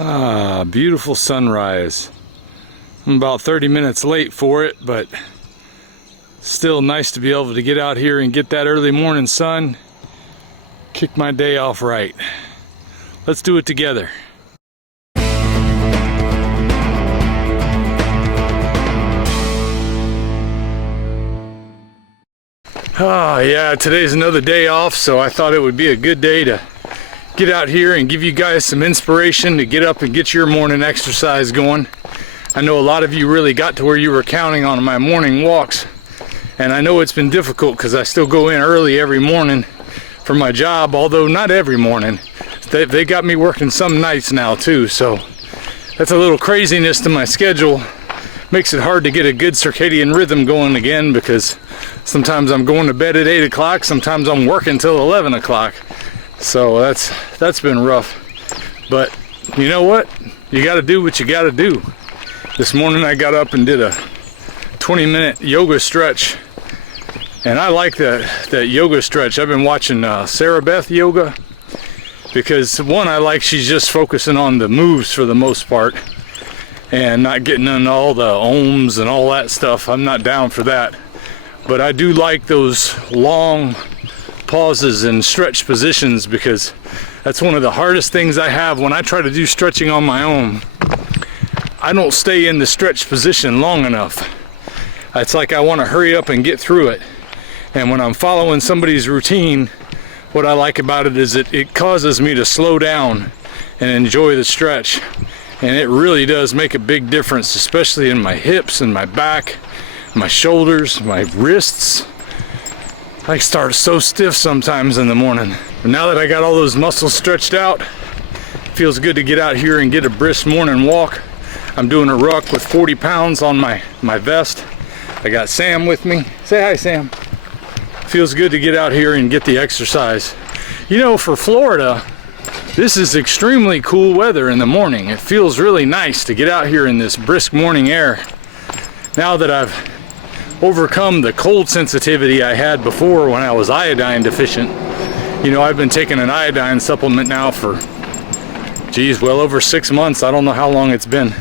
Ah, beautiful sunrise. I'm about 30 minutes late for it, but still nice to be able to get out here and get that early morning sun. Kick my day off right. Let's do it together. Oh yeah, today's another day off, so I thought it would be a good day to get out here and give you guys some inspiration to get up and get your morning exercise going. I know a lot of you really got to where you were counting on my morning walks, and I know it's been difficult because I still go in early every morning for my job, although not every morning. They got me working some nights now too, so that's a little craziness to my schedule. Makes it hard to get a good circadian rhythm going again, because sometimes I'm going to bed at 8 o'clock, sometimes I'm working till 11 o'clock. So that's been rough. But you know what? You got to do what you got to do. This morning I got up and did a 20-minute yoga stretch. And I like that yoga stretch. I've been watching Sarah Beth yoga, because one, I like she's just focusing on the moves for the most part and not getting into all the ohms and all that stuff. I'm not down for that. But I do like those long pauses and stretch positions, because that's one of the hardest things I have when I try to do stretching on my own. I don't stay in the stretch position long enough. It's like I want to hurry up and get through it. And when I'm following somebody's routine, what I like about it is it causes me to slow down and enjoy the stretch. And it really does make a big difference, especially in my hips and my back, my shoulders, my wrists. I start so stiff sometimes in the morning. But now that I got all those muscles stretched out, it feels good to get out here and get a brisk morning walk. I'm doing a ruck with 40 pounds on my vest. I got Sam with me. Say hi, Sam. Feels good to get out here and get the exercise. You know, for Florida, this is extremely cool weather in the morning. It feels really nice to get out here in this brisk morning air. Now that I've overcome the cold sensitivity I had before when I was iodine deficient. You know, I've been taking an iodine supplement now for, geez, well over 6 months. I don't know how long it's been.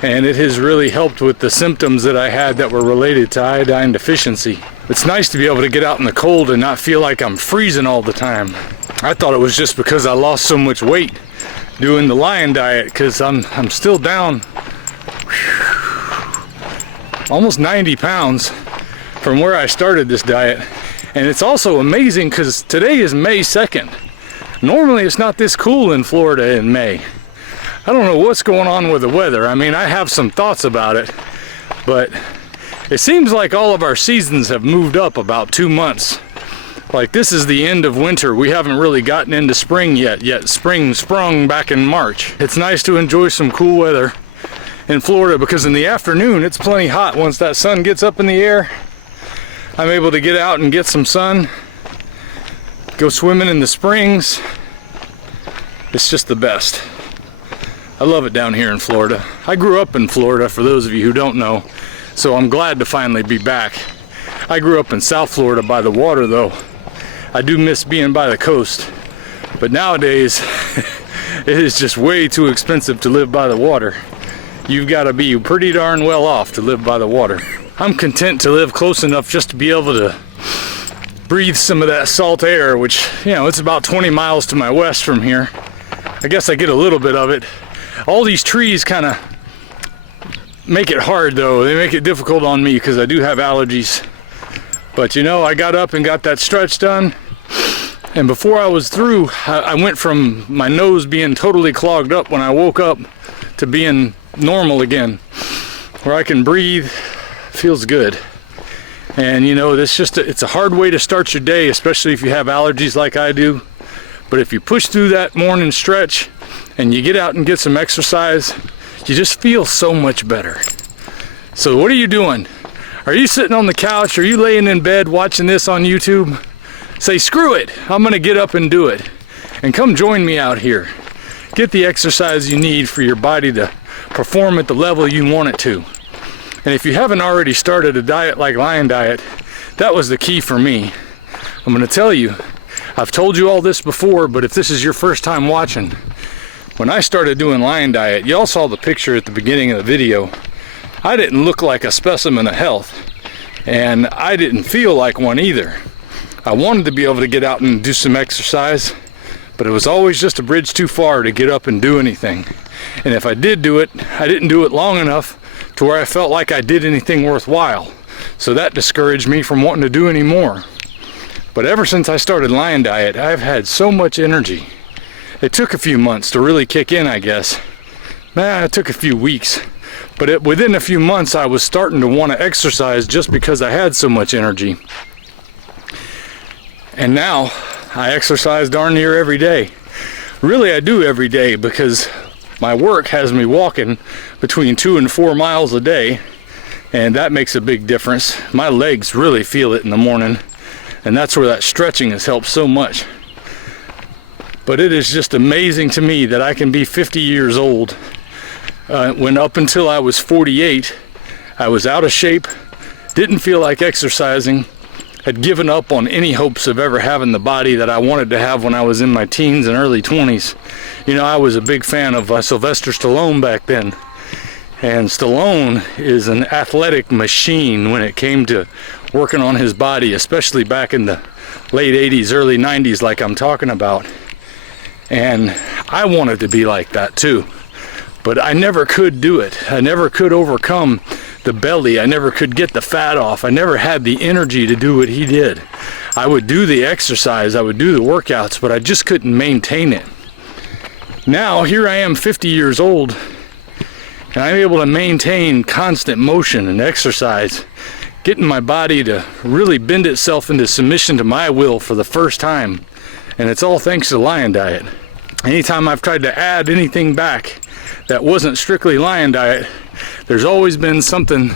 And it has really helped with the symptoms that I had that were related to iodine deficiency. It's nice to be able to get out in the cold and not feel like I'm freezing all the time. I thought it was just because I lost so much weight doing the lion diet, because I'm still down almost 90 pounds from where I started this diet. And it's also amazing because today is May 2nd. Normally it's not this cool in Florida in May. I don't know what's going on with the weather. I mean, I have some thoughts about it, but it seems like all of our seasons have moved up about 2 months. Like, this is the end of winter. We haven't really gotten into spring yet. Spring sprung back in March. It's nice to enjoy some cool weather in Florida, because in the afternoon it's plenty hot. Once that sun gets up in the air, I'm able to get out and get some sun, go swimming in the springs. It's just the best. I love it down here in Florida. I grew up in Florida, for those of you who don't know, so I'm glad to finally be back. I grew up in South Florida by the water though. I do miss being by the coast, but nowadays it is just way too expensive to live by the water. You've got to be pretty darn well off to live by the water. I'm content to live close enough just to be able to breathe some of that salt air, which, you know, it's about 20 miles to my west from here. I guess I get a little bit of it. All these trees kind of make it hard though. They make it difficult on me because I do have allergies. But you know, I got up and got that stretch done. And before I was through, I went from my nose being totally clogged up when I woke up to being normal again, where I can breathe. Feels good. And you know, it's a hard way to start your day, especially if you have allergies like I do. But if you push through that morning stretch and you get out and get some exercise, you just feel so much better. So what are you doing? Are you sitting on the couch? Are you laying in bed watching this on YouTube? Say, screw it, I'm gonna get up and do it. And come join me out here. Get the exercise you need for your body to perform at the level you want it to. And if you haven't already started a diet like Lion Diet, that was the key for me. I'm gonna tell you, I've told you all this before, but if this is your first time watching, When I started doing lion diet, y'all saw the picture at the beginning of the video. I didn't look like a specimen of health, and I didn't feel like one either. I wanted to be able to get out and do some exercise, but it was always just a bridge too far to get up and do anything. And if I did do it, I didn't do it long enough to where I felt like I did anything worthwhile. So that discouraged me from wanting to do any more. But ever since I started lion diet, I've had so much energy. It took a few months to really kick in, I guess. It took a few weeks. But within a few months, I was starting to want to exercise just because I had so much energy. And now, I exercise darn near every day. Really, I do every day because my work has me walking between 2 and 4 miles a day, and that makes a big difference. My legs really feel it in the morning, and that's where that stretching has helped so much. But it is just amazing to me that I can be 50 years old when up until I was 48, I was out of shape, didn't feel like exercising, had given up on any hopes of ever having the body that I wanted to have when I was in my teens and early 20s. You know, I was a big fan of Sylvester Stallone back then. And Stallone is an athletic machine when it came to working on his body, especially back in the late 80s, early 90s like I'm talking about. And I wanted to be like that too. But I never could do it. I never could overcome the belly. I never could get the fat off. I never had the energy to do what he did. I would do the exercise, I would do the workouts, but I just couldn't maintain it. Now, here I am 50 years old, and I'm able to maintain constant motion and exercise, getting my body to really bend itself into submission to my will for the first time. And it's all thanks to lion diet. Anytime I've tried to add anything back that wasn't strictly lion diet, there's always been something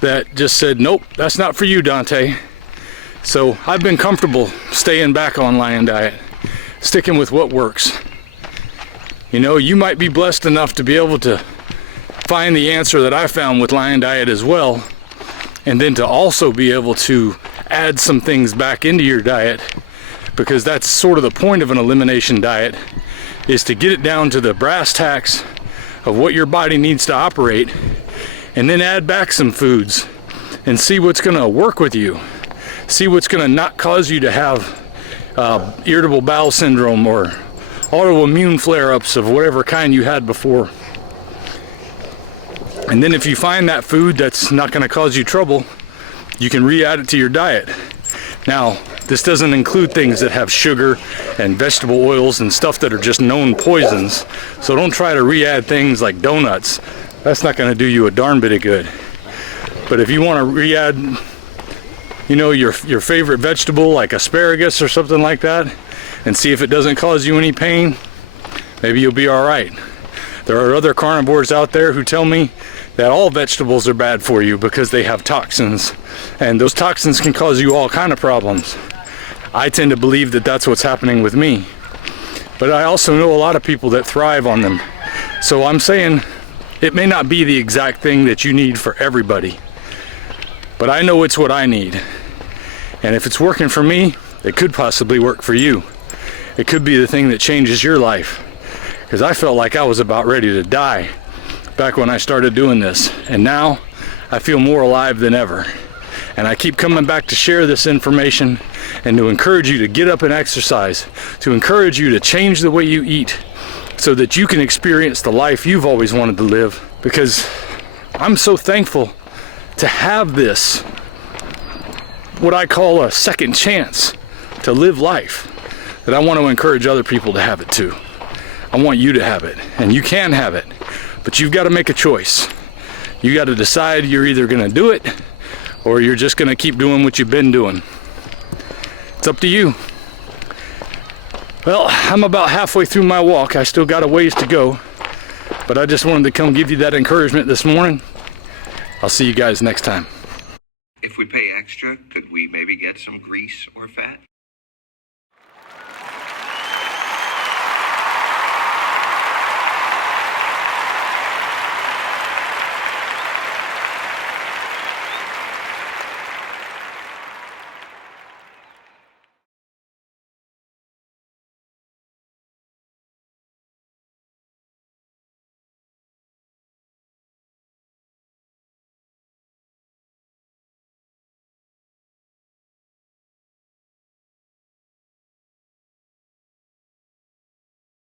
that just said, nope, that's not for you, Dante. So I've been comfortable staying back on lion diet, sticking with what works. You know, you might be blessed enough to be able to find the answer that I found with lion diet as well, and then to also be able to add some things back into your diet, because that's sort of the point of an elimination diet, is to get it down to the brass tacks of what your body needs to operate, and then add back some foods and see what's going to work with you. See what's going to not cause you to have irritable bowel syndrome or autoimmune flare-ups of whatever kind you had before. And then if you find that food that's not going to cause you trouble, you can re-add it to your diet. Now, this doesn't include things that have sugar and vegetable oils and stuff that are just known poisons. So don't try to re-add things like donuts. That's not going to do you a darn bit of good. But if you want to re-add, you know, your favorite vegetable like asparagus or something like that, and see if it doesn't cause you any pain, maybe you'll be all right. There are other carnivores out there who tell me that all vegetables are bad for you because they have toxins, and those toxins can cause you all kind of problems. I tend to believe that that's what's happening with me, but I also know a lot of people that thrive on them. So I'm saying it may not be the exact thing that you need for everybody, but I know it's what I need. And if it's working for me, it could possibly work for you. It could be the thing that changes your life, because I felt like I was about ready to die back when I started doing this, and now I feel more alive than ever. And I keep coming back to share this information and to encourage you to get up and exercise, to encourage you to change the way you eat so that you can experience the life you've always wanted to live. Because I'm so thankful to have this, what I call a second chance to live life, that I want to encourage other people to have it too. I want you to have it, and you can have it, but you've got to make a choice. You got to decide you're either going to do it or you're just going to keep doing what you've been doing. It's up to you. Well, I'm about halfway through my walk. I still got a ways to go, but I just wanted to come give you that encouragement this morning. I'll see you guys next time. If we pay extra, could we maybe get some grease or fat?